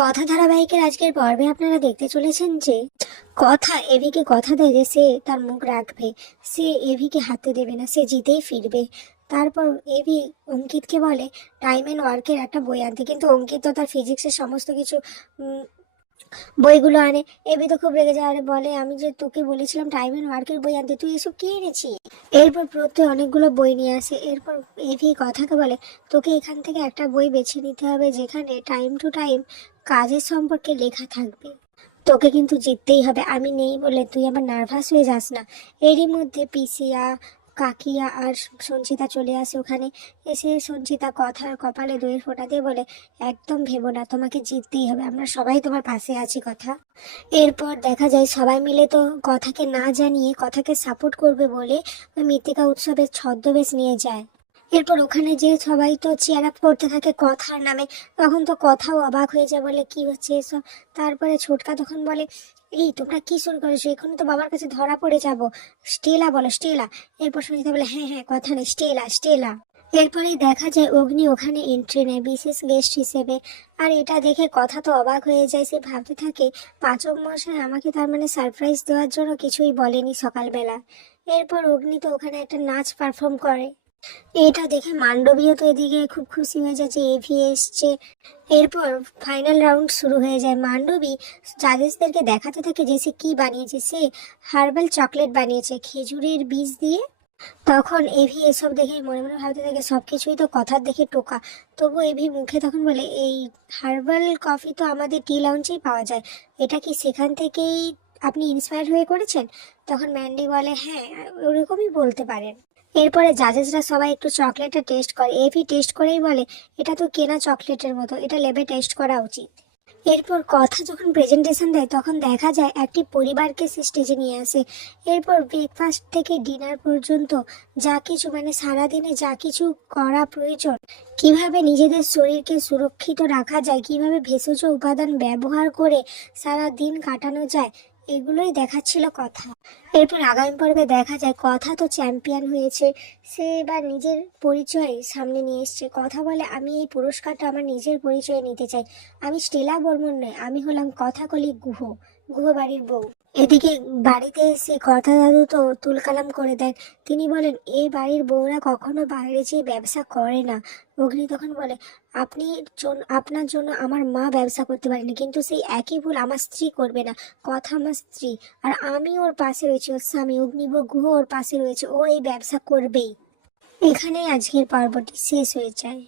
কথা ধারাবাহিকের আজকের পর্বে আপনারা দেখতে চলেছেন যে কথা এভিকে কথা দেয় যে সে তার মুখ রাখবে, সে এভিকে হাতে দেবে না, সে জিতেই ফিরবে। তারপর এভি অঙ্কিতকে বলে টাইম অ্যান্ড ওয়ার্কের একটা বই আনতে, কিন্তু অঙ্কিত তো তার ফিজিক্সের সমস্ত কিছু বইগুলো আনে। এভি তো খুব রেগে যায়, আর বলে আমি যে তোকে বলেছিলাম টাইম অ্যান্ড ওয়ার্কের বই আনতে, তুই এসব কি এনেছিস। এরপর প্রত্যেক অনেকগুলো বই নিয়ে আসে। এরপর এভি কথাকে বলে তোকে এখান থেকে একটা বই বেছে নিতে হবে যেখানে টাইম টু টাইম কাজের সম্পর্কে লেখা থাকবে। তোকে কিন্তু জিততেই হবে, আমি নেই বলে তুই আবার নার্ভাস হয়ে যাস না। এরই মধ্যে পিসিয়া, কাকিয়া আর সঞ্চিতা চলে আসে ওখানে। এসে সঞ্চিতা কথার কপালে দইয়ের ফোঁটা দিয়ে বলে একদম ভেবো না, তোমাকে জিততেই হবে, আমরা সবাই তোমার পাশে আছি কথা। এরপর দেখা যায় সবাই মিলে তো কথাকে না জানিয়ে কথাকে সাপোর্ট করবে বলে ওই মৃত্তিকা উৎসবের ছদ্মবেশ নিয়ে যায়। এরপর ওখানে যে সবাই তো চেয়ার আপ করতে থাকে কথার নামে, তখন তো কথাও অবাক হয়ে যায়, বলে কি হচ্ছে এসব। তারপরে ছোটকা তখন বলে এই তোমরা কি শুরু করেছো, এখন তো বাবার কাছে ধরা পড়ে যাব, স্টেলা বলো স্টেলা। এরপর সুনিতা বলে হ্যাঁ হ্যাঁ কথা নেই, স্টেলা স্টেলা। এরপরেই দেখা যায় অগ্নি ওখানে এন্ট্রি নেয় বিশেষ গেস্ট হিসেবে। আর এটা দেখে কথা তো অবাক হয়ে যায়, সে ভাবতে থাকে পাচক মশাই আমাকে তার মানে সারপ্রাইজ দেওয়ার জন্য কিছুই বলেনি সকালবেলা। এরপর অগ্নি তো ওখানে একটা নাচ পারফর্ম করে। এটা দেখে মান্ডবীও তো এদিকে খুব খুশি হয়ে যায় যে এভি এসছে। এরপর ফাইনাল রাউন্ড শুরু হয়ে যায়। মান্ডবী জাজেসদেরকে দেখাতে থাকে যে সে কি বানিয়েছে, সে হার্বাল চকলেট বানিয়েছে খেজুরের বীজ দিয়ে। তখন এভি এসব দেখে মনে মনে ভাবতে থাকে সবকিছুই তো কথার দেখে টোকা। তবু এভি মুখে তখন বলে এই হার্বাল কফি তো আমাদের টি লাউঞ্জেই পাওয়া যায়, এটা কি সেখান থেকেই আপনি ইন্সপায়ার হয়ে করেছেন? তখন ম্যান্ডি বলে হ্যাঁ, ওরকমই বলতে পারেন। এরপরে জাজেসরা সবাই একটু চকলেটটা টেস্ট করে, এভি টেস্ট করেই বলে এটা তো কেনা চকলেটের মতো, এটা ল্যাবে টেস্ট করা উচিত। এরপর কথা যখন প্রেজেন্টেশন দেয় তখন দেখা যায় একটি পরিবারকে সে স্টেজে নিয়ে আসে। এরপর ব্রেকফাস্ট থেকে ডিনার পর্যন্ত যা কিছু মানে সারাদিনে যা কিছু করা প্রয়োজন, কিভাবে নিজেদের শরীরকে সুরক্ষিত রাখা যায়, কিভাবে ভেষজ উপাদান ব্যবহার করে সারা দিন কাটানো যায়, এগুলোই দেখাচ্ছিল কথা। এরপর আগামী পর্বে দেখা যায় কথা তো চ্যাম্পিয়ন হয়েছে, সে এবার নিজের পরিচয় সামনে নিয়ে এসছে। কথা বলে আমি এই পুরস্কারটা আমার নিজের পরিচয়ে নিতে চাই, আমি স্টেলা বর্মন নয়, আমি হলাম কথাকলি গুহ, গুহ বাড়ির বউ। এদিকে বাড়িতে এসে কথা দাদু তো তুলকালাম করে দেন। তিনি বলেন এই বাড়ির বউরা কখনো বাইরে যেয়ে ব্যবসা করে না। অগ্নি তখন বলে আপনি আপনার জন্য আমার মা ব্যবসা করতে পারেনি, কিন্তু সেই একই ভুল আমার স্ত্রী করবে না। কথা আমার স্ত্রী, আর আমি ওর পাশে রয়েছি, ওর স্বামী অগ্নিব গুহ ওর পাশে রয়েছে, ও এই ব্যবসা করবেই। এখানেই আজকের পর্বটি শেষ হয়ে যায়।